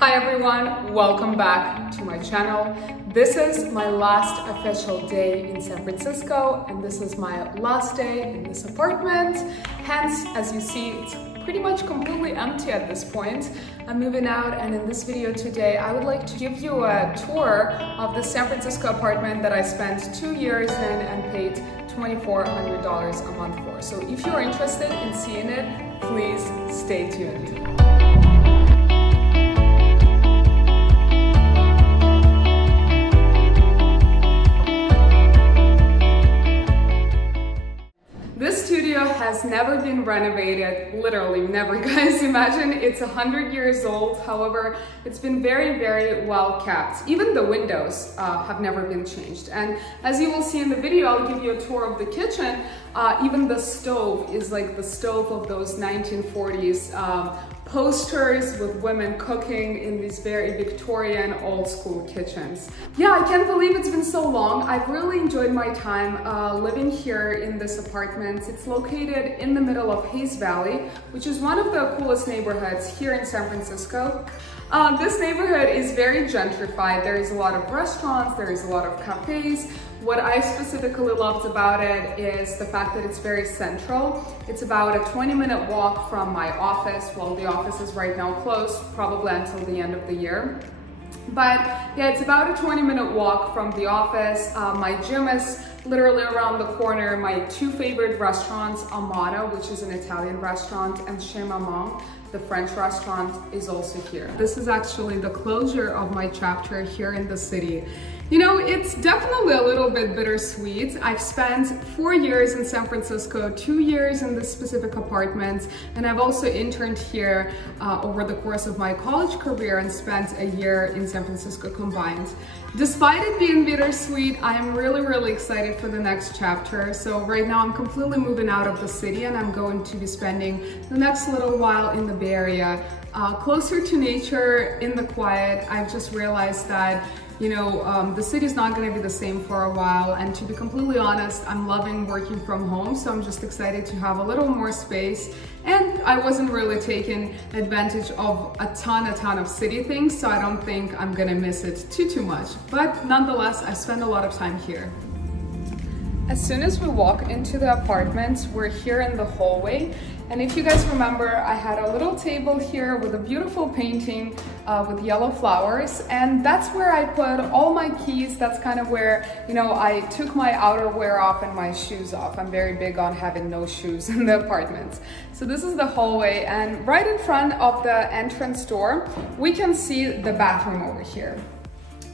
Hi everyone, welcome back to my channel. This is my last official day in San Francisco and this is my last day in this apartment. Hence, as you see, it's pretty much completely empty at this point. I'm moving out, and in this video today I would like to give you a tour of the San Francisco apartment that I spent 2 years in and paid $2,400 a month for. So if you're interested in seeing it, please stay tuned. This studio has never been renovated, literally never, guys. Imagine it's 100 years old. However, it's been very, very well kept. Even the windows have never been changed. And as you will see in the video, I'll give you a tour of the kitchen. Even the stove is like the stove of those 1940s posters with women cooking in these very Victorian old school kitchens. Yeah, I can't believe it's been so long. I've really enjoyed my time living here in this apartment. It's located in the middle of Hayes Valley, which is one of the coolest neighborhoods here in San Francisco. This neighborhood is very gentrified. There is a lot of restaurants, there is a lot of cafes. What I specifically loved about it is the fact that it's very central. It's about a 20-minute walk from my office. Well, the office is right now closed, probably until the end of the year. But yeah, it's about a 20-minute walk from the office. My gym is literally around the corner. My two favorite restaurants, Amano, which is an Italian restaurant, and Chez Maman, the French restaurant, is also here. This is actually the closure of my chapter here in the city. You know, it's definitely a little bit bittersweet. I've spent 4 years in San Francisco, 2 years in this specific apartment, and I've also interned here over the course of my college career and spent a year in San Francisco combined. Despite it being bittersweet, I am really, really excited for the next chapter. So right now I'm completely moving out of the city and I'm going to be spending the next little while in the Bay Area, closer to nature, in the quiet. I've just realized that the city's not going to be the same for a while, and to be completely honest, I'm loving working from home, so I'm just excited to have a little more space. And I wasn't really taking advantage of a ton of city things, so I don't think I'm gonna miss it too much. But nonetheless, I spend a lot of time here. As soon as we walk into the apartment, we're here in the hallway. And if you guys remember, I had a little table here with a beautiful painting with yellow flowers. And that's where I put all my keys. That's kind of where, I took my outerwear off and my shoes off. I'm very big on having no shoes in the apartment. So this is the hallway, and right in front of the entrance door, we can see the bathroom over here.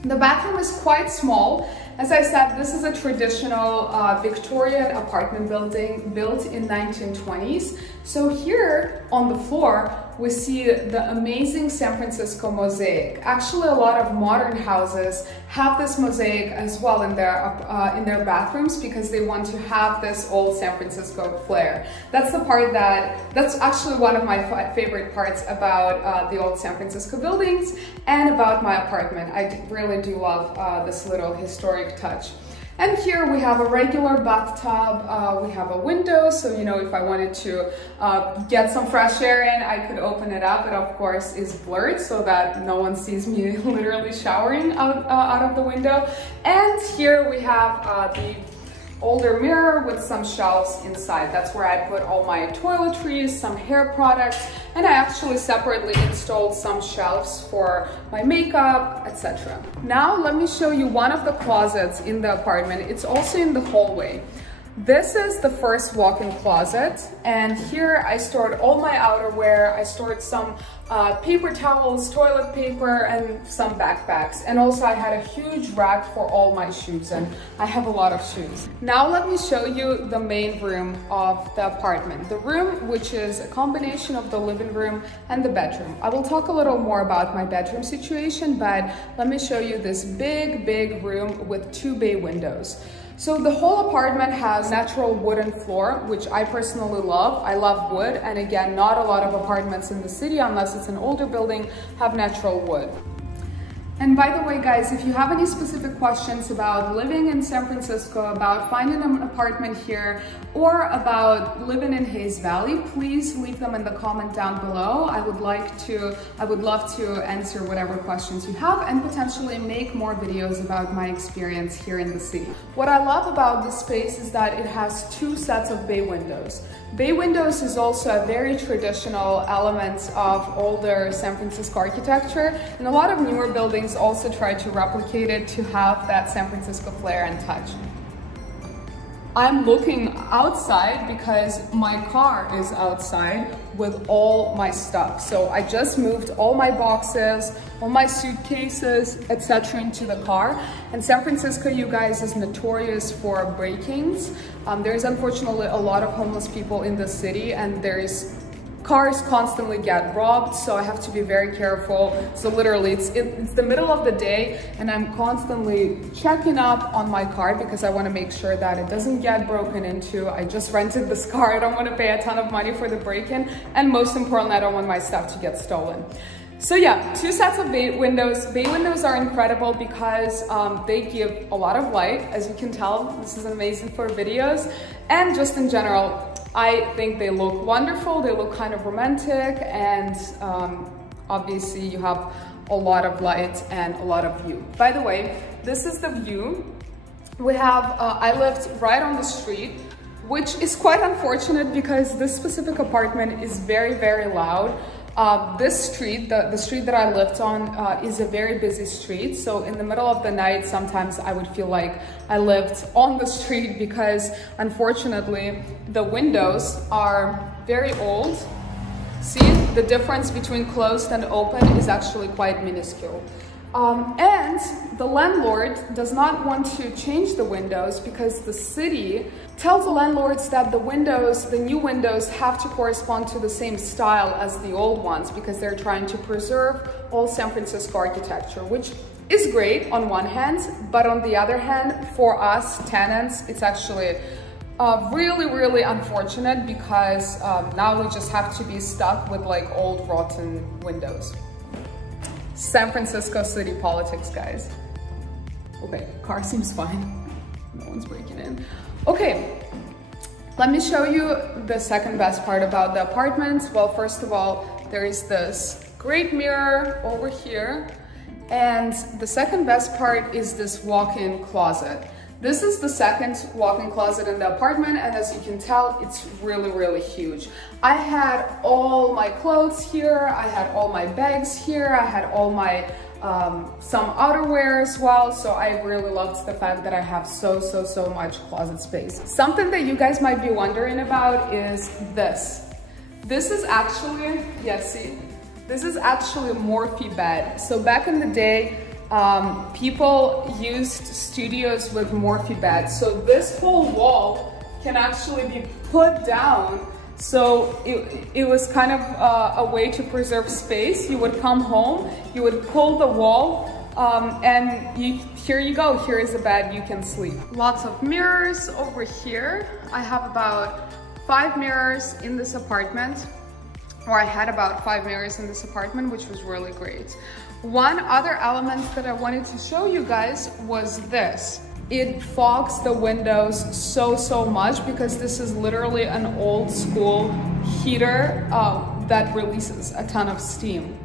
The bathroom is quite small. As I said, this is a traditional Victorian apartment building built in 1920s. So here on the floor, we see the amazing San Francisco mosaic. Actually, a lot of modern houses have this mosaic as well in their bathrooms because they want to have this old San Francisco flair. That's the part that's actually one of my favorite parts about the old San Francisco buildings and about my apartment. I really do love this little historic touch. And here we have a regular bathtub, we have a window, so if I wanted to get some fresh air in, I could open it up. It of course is blurred so that no one sees me literally showering out of the window. And here we have the older mirror with some shelves inside. That's where I put all my toiletries, some hair products, and I actually separately installed some shelves for my makeup, etc. Now let me show you one of the closets in the apartment. It's also in the hallway. This is the first walk-in closet, and here I stored all my outerwear. I stored some paper towels, toilet paper, and some backpacks. And also I had a huge rack for all my shoes, and I have a lot of shoes. Now let me show you the main room of the apartment. The room which is a combination of the living room and the bedroom. I will talk a little more about my bedroom situation, but let me show you this big room with 2 bay windows. So the whole apartment has natural wooden floor, which I personally love. I love wood, and again, not a lot of apartments in the city, unless it's an older building, have natural wood. And by the way, guys, if you have any specific questions about living in San Francisco, about finding an apartment here, or about living in Hayes Valley, please leave them in the comment down below. I would love to answer whatever questions you have and potentially make more videos about my experience here in the city. What I love about this space is that it has 2 sets of bay windows. Bay windows is also a very traditional element of older San Francisco architecture, and a lot of newer buildings also try to replicate it to have that San Francisco flair and touch. I'm looking outside because my car is outside with all my stuff. So I just moved all my boxes, all my suitcases, etc. into the car. And San Francisco, you guys, is notorious for break-ins. There's unfortunately a lot of homeless people in the city, and cars constantly get robbed, so I have to be very careful. So literally it's the middle of the day and I'm constantly checking up on my car because I want to make sure that it doesn't get broken into. I just rented this car. I don't want to pay a ton of money for the break-in, and most importantly, I don't want my stuff to get stolen. So yeah, 2 sets of bay windows. Bay windows are incredible because they give a lot of light. As you can tell, this is amazing for videos, and just in general, I think they look wonderful. They look kind of romantic, and obviously you have a lot of light and a lot of view. By the way, this is the view. We have, I lived right on the street, which is quite unfortunate because this specific apartment is very, very loud. This street, the street that I lived on, is a very busy street. So in the middle of the night, sometimes I would feel like I lived on the street because unfortunately the windows are very old. See, the difference between closed and open is actually quite minuscule. And the landlord does not want to change the windows because the city tells the landlords that the new windows have to correspond to the same style as the old ones because they're trying to preserve all San Francisco architecture, which is great on one hand, but on the other hand, for us tenants, it's actually really, really unfortunate because now we just have to be stuck with like old rotten windows. San Francisco city politics, guys. Okay, car seems fine. No one's breaking in. Okay, let me show you the second best part about the apartment. Well, first of all, there is this great mirror over here. And the second best part is this walk-in closet. This is the second walk-in closet in the apartment, and as you can tell, it's really, really huge. I had all my clothes here, I had all my bags here, I had all my some outerwear as well, so I really loved the fact that I have so much closet space. Something that you guys might be wondering about is this. This is actually, yes, see, this is actually a Morphe bed. So back in the day, people used studios with Morphe beds. So this whole wall can actually be put down. So it was kind of a way to preserve space. You would come home, you would pull the wall, and here you go. Here is a bed you can sleep. Lots of mirrors over here. I have about 5 mirrors in this apartment, or I had about 5 mirrors in this apartment, which was really great. One other element that I wanted to show you guys was this. It fogs the windows so much because this is literally an old school heater that releases a ton of steam.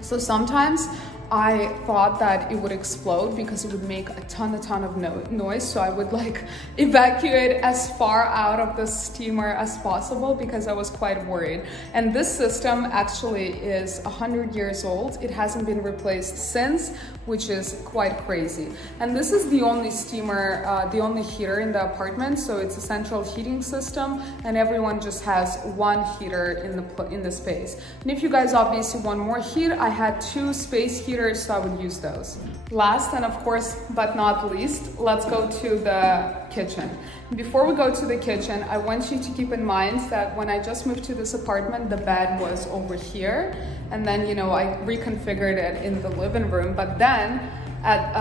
So sometimes I thought that it would explode because it would make a ton of noise. So I would like evacuate as far out of the steamer as possible because I was quite worried. And this system actually is 100 years old. It hasn't been replaced since, which is quite crazy. And this is the only steamer, the only heater in the apartment. So it's a central heating system and everyone just has one heater in the space. And if you guys obviously want more heat, I had 2 space heaters, so I would use those. Last and of course, but not least, let's go to the kitchen. Before we go to the kitchen, I want you to keep in mind that when I just moved to this apartment, the bed was over here. And then, you know, I reconfigured it in the living room. But then at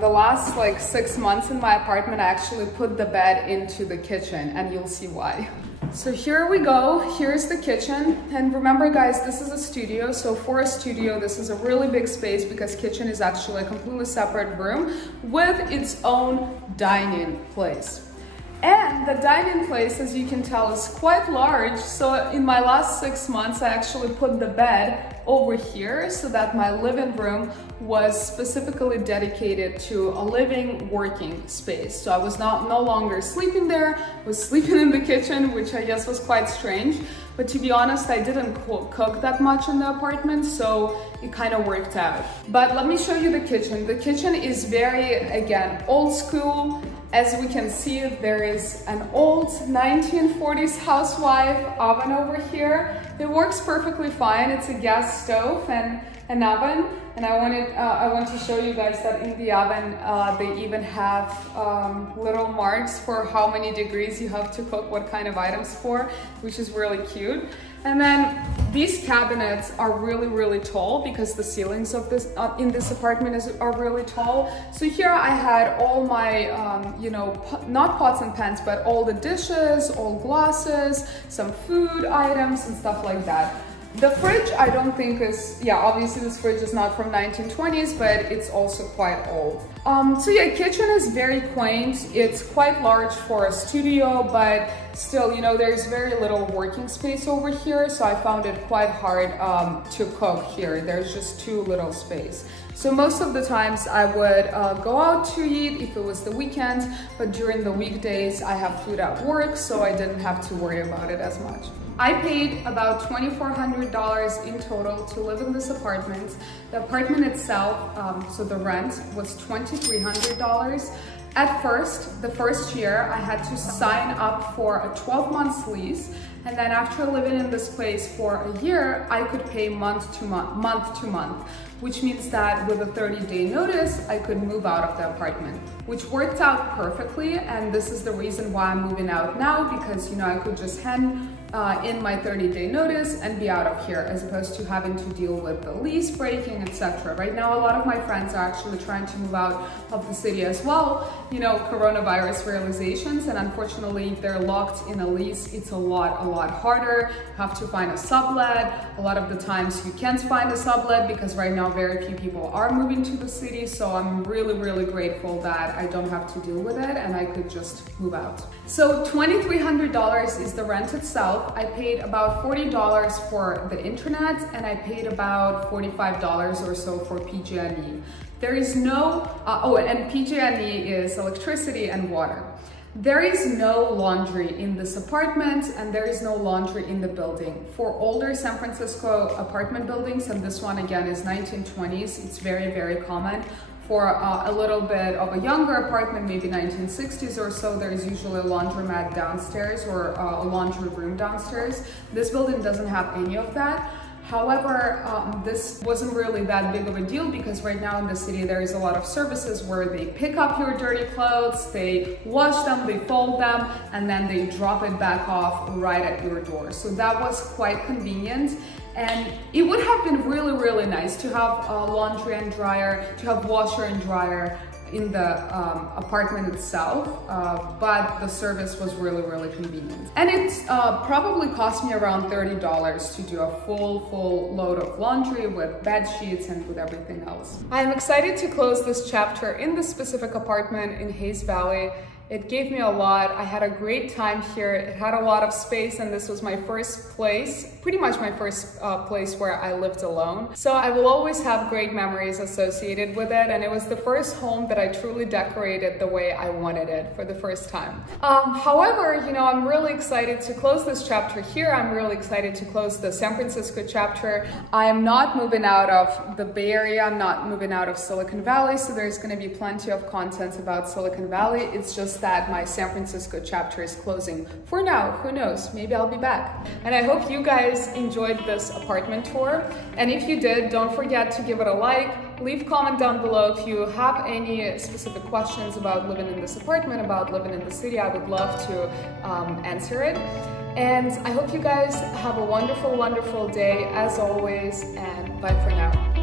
the last like 6 months in my apartment, I actually put the bed into the kitchen, and you'll see why. So here we go, here's the kitchen. And remember guys, this is a studio. So for a studio, this is a really big space because kitchen is actually a completely separate room with its own dining place. And the dining place, as you can tell, is quite large. So in my last 6 months, I actually put the bed over here so that my living room was specifically dedicated to a living, working space. So I was no longer sleeping there, I was sleeping in the kitchen, which I guess was quite strange. But to be honest, I didn't cook that much in the apartment, so it kind of worked out. But let me show you the kitchen. The kitchen is very, again, old school. As we can see, there is an old 1940s housewife oven over here. It works perfectly fine. It's a gas stove and an oven. And I want to show you guys that in the oven, they even have little marks for how many degrees you have to cook what kind of items for, which is really cute. And then these cabinets are really, really tall because the ceilings of this in this apartment are really tall. So here I had all my, you know, not pots and pans, but all the dishes, all glasses, some food items and stuff like that. The fridge, I don't think is, yeah, obviously this fridge is not from 1920s, but it's also quite old. So yeah, kitchen is very quaint. It's quite large for a studio, but still, you know, there's very little working space over here. So I found it quite hard to cook here. There's just too little space. So most of the times I would go out to eat if it was the weekend, but during the weekdays I have food at work, so I didn't have to worry about it as much. I paid about $2,400 in total to live in this apartment. The apartment itself, so the rent, was $2,300. At first, the first year, I had to sign up for a 12-month lease, and then after living in this place for a year, I could pay month to month, which means that with a 30-day notice, I could move out of the apartment, which worked out perfectly. And this is the reason why I'm moving out now, because, you know, I could just hand in my 30-day notice and be out of here, as opposed to having to deal with the lease breaking, etc. Right now, a lot of my friends are actually trying to move out of the city as well, you know, coronavirus realizations, and unfortunately, if they're locked in a lease, it's a lot harder. You have to find a sublet. A lot of the times you can't find a sublet because right now very few people are moving to the city, so I'm really grateful that I don't have to deal with it and I could just move out. So $2,300 is the rent itself. I paid about $40 for the internet, and I paid about $45 or so for PG&E. There is no, oh, and PG&E is electricity and water. There is no laundry in this apartment, and there is no laundry in the building. For older San Francisco apartment buildings, and this one again is 1920s, it's very common. For a little bit of a younger apartment, maybe 1960s or so, there's usually a laundromat downstairs or a laundry room downstairs. This building doesn't have any of that. However, this wasn't really that big of a deal because right now in the city there is a lot of services where they pick up your dirty clothes, they wash them, they fold them, and then they drop it back off right at your door. So that was quite convenient. And it would have been really nice to have a laundry and dryer, to have washer and dryer in the apartment itself, but the service was really convenient. And it probably cost me around $30 to do a full load of laundry with bed sheets and with everything else. I am excited to close this chapter in this specific apartment in Hayes Valley. It gave me a lot. I had a great time here. It had a lot of space, and this was my first place, pretty much my first place where I lived alone. So I will always have great memories associated with it, and it was the first home that I truly decorated the way I wanted it for the first time. However, you know, I'm really excited to close this chapter here. I'm really excited to close the San Francisco chapter. I am not moving out of the Bay Area. I'm not moving out of Silicon Valley, so there's going to be plenty of content about Silicon Valley. It's just that my San Francisco chapter is closing for now. Who knows, maybe I'll be back. And I hope you guys enjoyed this apartment tour, and if you did, don't forget to give it a like, leave a comment down below if you have any specific questions about living in this apartment, about living in the city. I would love to answer it. And I hope you guys have a wonderful day as always, and bye for now.